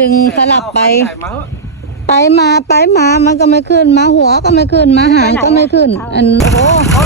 ดึงสลับไป ไปมาไปมามันก็ไม่ขึ้นมาหัวก็ไม่ขึ้นมาหางก็ไม่ขึ้นอันโอ้โ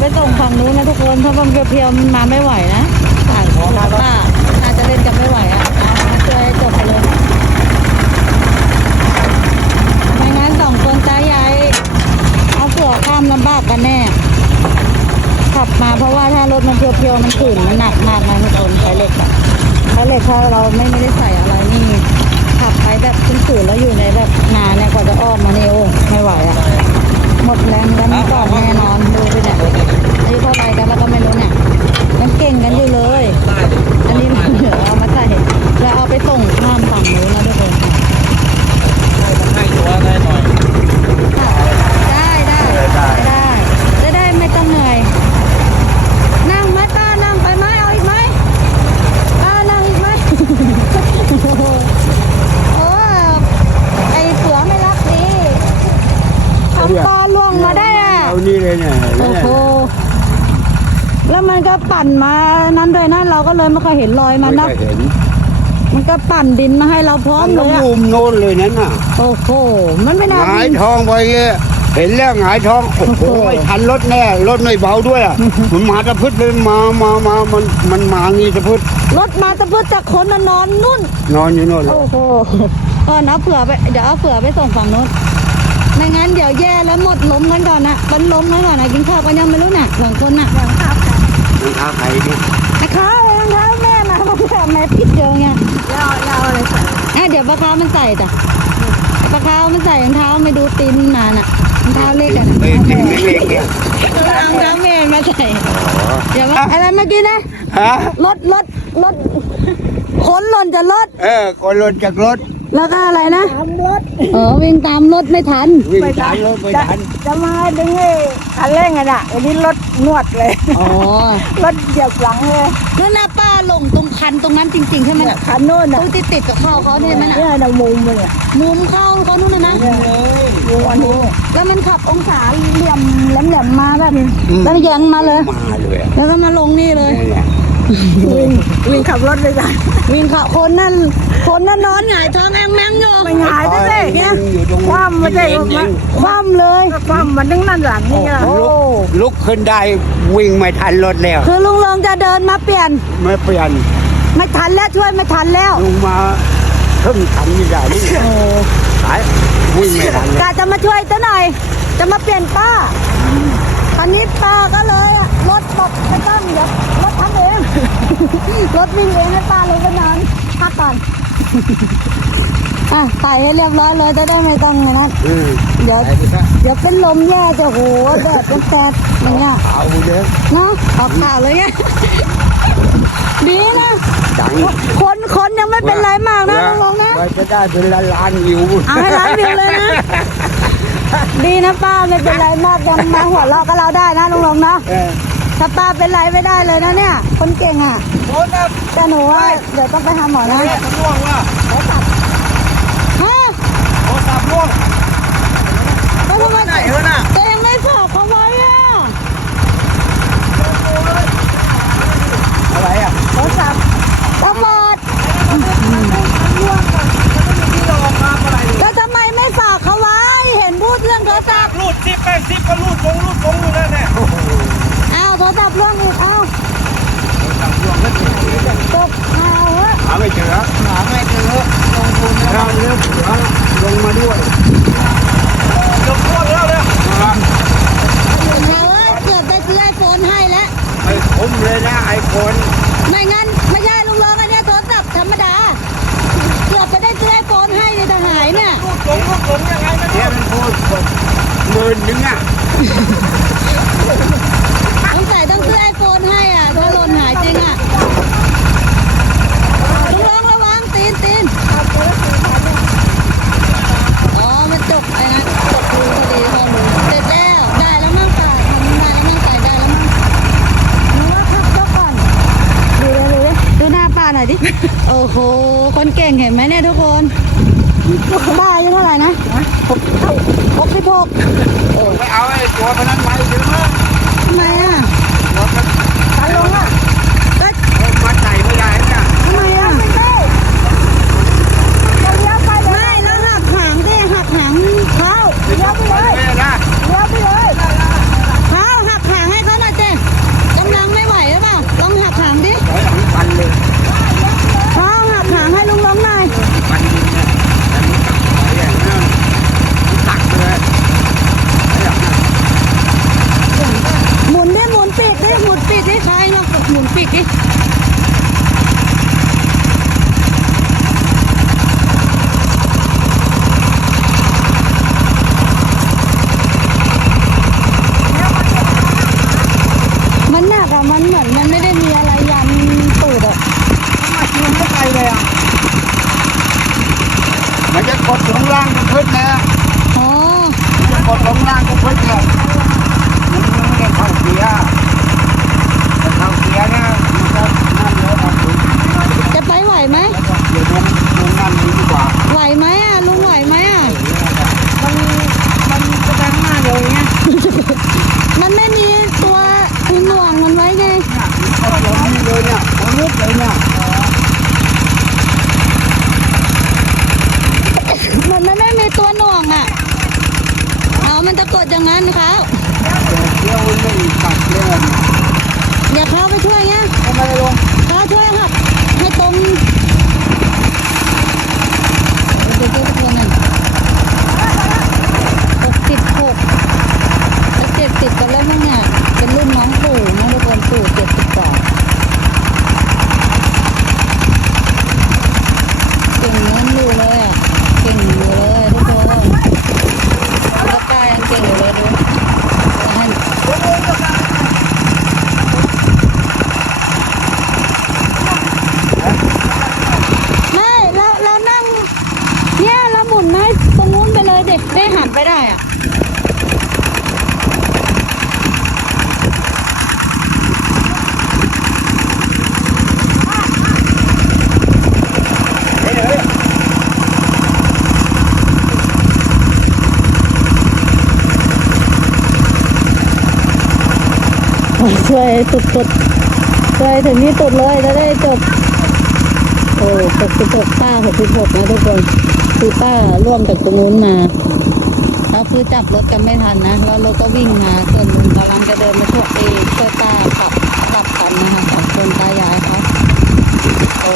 ไปส่งฝั่งนู้นนะทุกคนถ้ามันเพียวๆมันมาไม่ไหวนะผ่านป้าน่าจะเล่นกันไม่ไหวอะเอามาช่วยให้จบไปเลยไม่งั้นสองคนตายายเอาเสือข้ามลำบากกันแน่ขับมาเพราะว่าถ้ารถมันเพียวๆมันขืนมันหนักมากนะทุกคนใช้เหล็กอะใช้เหล็กถ้าเราไม่ไม่ได้ใส่อะไรนี่ขับไปแบบขืนๆแล้วอยู่ในแบบนานเนี่ยกว่าจะออกมาเนี่ยโอ้ไม่ไหวอะ หมดแรงแล้วมันก่อนแน่นอนดูไปเนี่ยอายุเท่าไรกันแล้วก็ไม่รู้เนี่ยมันเก่งกันอยู่เลย อันนี้มันเหลือเอามาใส่แล้วเอาไปส่งข้ามฝั่งนู้นนะทุกคนให้ตัวได้หน่อยได้ได้ได้ได้จะได้ไม่ต้องเหนื่อย นั่งไหมป้านั่งไปไหมเอาอีกไหมป้านั่งอีกไหม โอ้โหโอ้ไอเสือไม่รักดีทำปลาล่วงมาได้อะ เอานี่เลยเนี่ย โอ้โหแล้วมันก็ ปั่นมานั้นด้วยนะเราก็เลยไม่เคยเห็นรอยมันไม่นะเคยเห็นมันก็ปั่นดินมาให้เราพร้อมมันเลต้อยงอะมุมโน้นเลยนั่นน่ะโอ้โห มันไม่หน่างายบินท้องไปเห็นแล้วหงายท้องโอ้โหโอ้โหไม่ทันรถแน่รถไม่เบาด้วยอะมันมาตะพึดเลยมามามามันมันมางี้ตะพึดรถมาแตะเพื่อจากคนน่ะนอนนุ่น นอนอยู่โน่นเลย โอ้โหเออเอาเผื่อไป เดี๋ยวเอาเผื่อไปส่งฝั่งนู้นไม่งั้นเดี๋ยวแย่แล้วหมดล้มกันก่อนนะมันล้มกันก่อนนะกินข้าวกันยังไม่รู้น่ะสองคนน่ะ มันท้าใครเนี่ยนะคะรองเท้าแม่มามาแบบแม่พิษเดียวไงแล้วแล้วอะไรใส่อะเดี๋ยวปลาคาวมันใส่จ้ะปลาคาวมันใส่รองเท้าไม่ดูตีนมาน่ะรองเท้าเล็กอะเอ้ยจริงไม่เล็กเนี่ยรองเท้าแม่มาใส่เดี๋ยวมาอะไรเมื่อกี้นะฮะรถรถรถขนหล่นจากรถเออคนรถจากรถ แล้วก็อะไรนะทำรถเออวิ่งตามรถไม่ทัน วิ่งตามรถไปทันจะมาดึงให้คันเร่งอะน่ะอันนี้รถนวดเลย อ๋อ รถเหยียบหลังเลยนั่นนะป้าลงตรงคันตรงนั้นจริงๆใช่ไหมเนี่ยน่ะคันโน่นตรน่ะงที่ติดกับเข้าเขาเนี่ยไหมน่ะเนี่ยนะมุมเลยอะมุมเข้าเขานู่นน่ะนะ มุมอันนี้แล้วมันขับองศาเหลี่ยมแหลมๆมาแบบแล้วแยงมาเลย มาเลยอะแล้วก็มาลงนี่เลยนี่แหละ วิ่งวิ่งขับรถเลยจ้ะวิ่งเข้าคนนั่น คนนั่นนอนหงายท้องแองแมงอยู่ไม่หายได้เลยยังอยู่ตรงคว่ำไม่ได้เย็นมาคว่ำเลยก็คว่ำมันทั้งนั่นหลังนี่อะโอ้ลุกลุกขึ้นได้วิ่งไม่ทันรถแล้ว คือลุงลงจะเดินมาเปลี่ยน ไม่เปลี่ยน ไม่ทันแล้วช่วยไม่ทันแล้วลงมาครึ่งคันนี่ได้นี่โอ้สายวิ่งไม่ทันเลยกะจะมาช่วยซะหน่อย จะมาเปลี่ยนป้าคั นนี้ป้าก็เลยอะรถบอกไม่ต้องเดี๋ยวรถทำเอง รถวิ่งเองให้ป้าลงไปนอนพักก่อนอะใส่ให้เรียบร้อยเลยจะได้ไม่ต้องนะนั้นอืมเดี๋ยวไปดิครับเดี๋ยวเป็นลมแย่จะโหแดดจะแสดอย่างเงี้ยขาวเด้อเนาะออกข่าวเลยเนี่ยดีนะจังคนคนยังไม่เป็นไรมากนะลุงๆนะว่าจะได้เป็นล้านล้านๆวิวเอาให้ล้านวิวเลยนะ ดีนะป้าไม่เป็นไรมากยังมาหัวเราะกับเราได้นะลุงลงเนาะเออถ้าป้าเป็นไรไม่ได้เลยนะเนี่ย คนเก่งอะโอ้ครับแต่หนูว่าเดี๋ยวต้องไปหาหมอนะเนี่ยมันล่วงว่ะ ฮะ โทรศัพท์ล่วง แล้วทำไม ไหนวะน่ะ แต่ยังไม่ฝากเขาไว้อะ อะไรอะ โทรศัพท์ ตำรวจแล้วทำไมไม่ฝากเขาไว้ เห็นพูดเรื่องโทรศัพท์ รูดซิปแป้งซิปก็รูดลงรูดลงอยู่นั่นแหละ อ้าวโทรศัพท์ล่วงอีกอ้าวตกเอาเหอะ หาไม่เจอหาไม่เจอลงทุนเราเลือกเสือลงมาด้วย ยกพวกแล้วเนี่ย เอาเอ้ยเกือบได้ซื้อไอโฟนให้แล้ว ไอ้คุ้มเลยนะไอ้ คนไม่งั้นไม่ใช่ลุงรองอันเนี้ยโทรศัพท์ธรรมดา เกือบจะได้ซื้อไอโฟนให้ในทหารเนี่ยรูดลงรูดลงยังไงไม่เนี่ยรู้มันพูดแบบหมื่นนึงอะ ต้องใส่ต้องซื้อไอโฟนให้อะถ้าหล่นหายจริงอะลุงรองระวังตีนตีนอ๋อมันจบไอ้นะจบรูพอดีพอรู้เสร็จแล้วได้แล้วมั่งค่ะทำได้แล้วมั่งใส่ได้แล้วมั่งหนูว่าขับเจ้าก่อนดูเลยดูเลยดูหน้าป้าหน่อยดิโอ้โหคนเก่งเห็นไหมเนี่ยทุกคนบ้าอายุเท่าไหร่นะหกสิบหก ไปเอาไอ้ตัวพนันไว้เดี๋ยวมา ทำไมอะ คันลงอะ ก็ มาใส่ไม่ได้จ้ะ ทำไมอะ ไม่ได้จะเลี้ยวไปเลย ไม่แล้วหักหางดิหักหางเขา เลี้ยวไปเลย ไม่ได้นะ เลี้ยวไปเลย เขาหักหางให้เขาหน่อย ดิมันหนักอะมันเหมือนมันไม่ได้มีอะไรยันตูดอะ มันไม่ไปเลยอะ มันจะกดลงล่างก็พึ่งนะ อ๋อ มันจะกดลงล่างก็พึ่งเนี่ยมันไม่ได้เข้าเกียร์แต่เข้าเกียร์เนี่ยมันก็นั่นเลยครับผม จะไปไหวไหม เดี๋ยวผมลงนั่นดีกว่า ไหวไหมอะลุงไหวไหมอะ มันมันกระดังมากเลยเนี่ย มันไม่มีตัวคุณหน่วงมันไว้ไง ก็ลงนี่เลยเนี่ยผมลุกเลยเนี่ย มันมันไม่มีตัวหน่วงอะ เอา มันจะกดอย่างนั้นเขาเดี๋ยวเรื่องตัดเรื่องอย่าเขาไปช่วยเงี้ยทำไมลงเขาช่วยครับ ให้ตรงเดี๋ยวเดี๋ยวตัวนั้นหกสิบหกแล้วเจ็ดสิบกันแล้วมั้งเนี่ยเป็นรุ่นน้องปู่นะทุกคนปู่เจ็ดสิบกว่าเก่งเงินอยู่เลยอะ เก่งอยู่เลยทุกคนแล้วป้ายังเก่งอยู่เลยดูให้ไม่เราเรานั่ง เนี่ยเราหมุนให้ตรงนู้นไปเลยเด็กได้หันไปได้อะ ช่วยสุดสุดๆช่วยถึงที่สุดเลยจะได้จบ โอ้หกสิบหกป้าหกสิบหกนะทุกคนคือป้าร่วมจากตรงนู้นมาแล้วคือจับรถกันไม่ทันนะ แล้วรถก็วิ่งมาส่วนลุงกำลังจะเดินมาช่วยเองช่วยป้าขับขับกันนะคะสองคนตายายเขาโอ้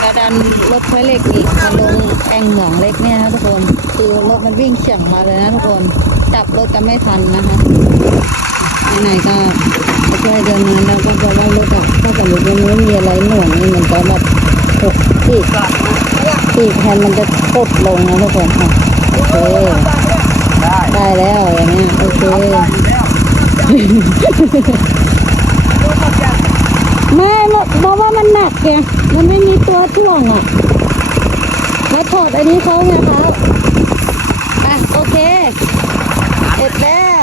กระดันรถไฟเหล็กอีกมาลง แองหนองเล็กเนี่ยนะทุกคนคือรถมันวิ่งเฉียงมาเลยนะทุกคนจับรถกันไม่ทันนะคะยังไงก็ช่วยเดินงานแล้วก็จะว่ารถอะถ้าสมมติยังไม่มีอะไรหน่วงนี่มันจะแบบหกปีกปีกแทนมันจะกดลงนะทุกคนค่ะโอเคได้ได้แล้วอย่างเงี้ยโอเคไม่เพราะว่ามันหนักไงมันไม่มีตัวท่วงอะ มาถอดอันนี้เขาไงครับอะโอเค เสร็จแล้ว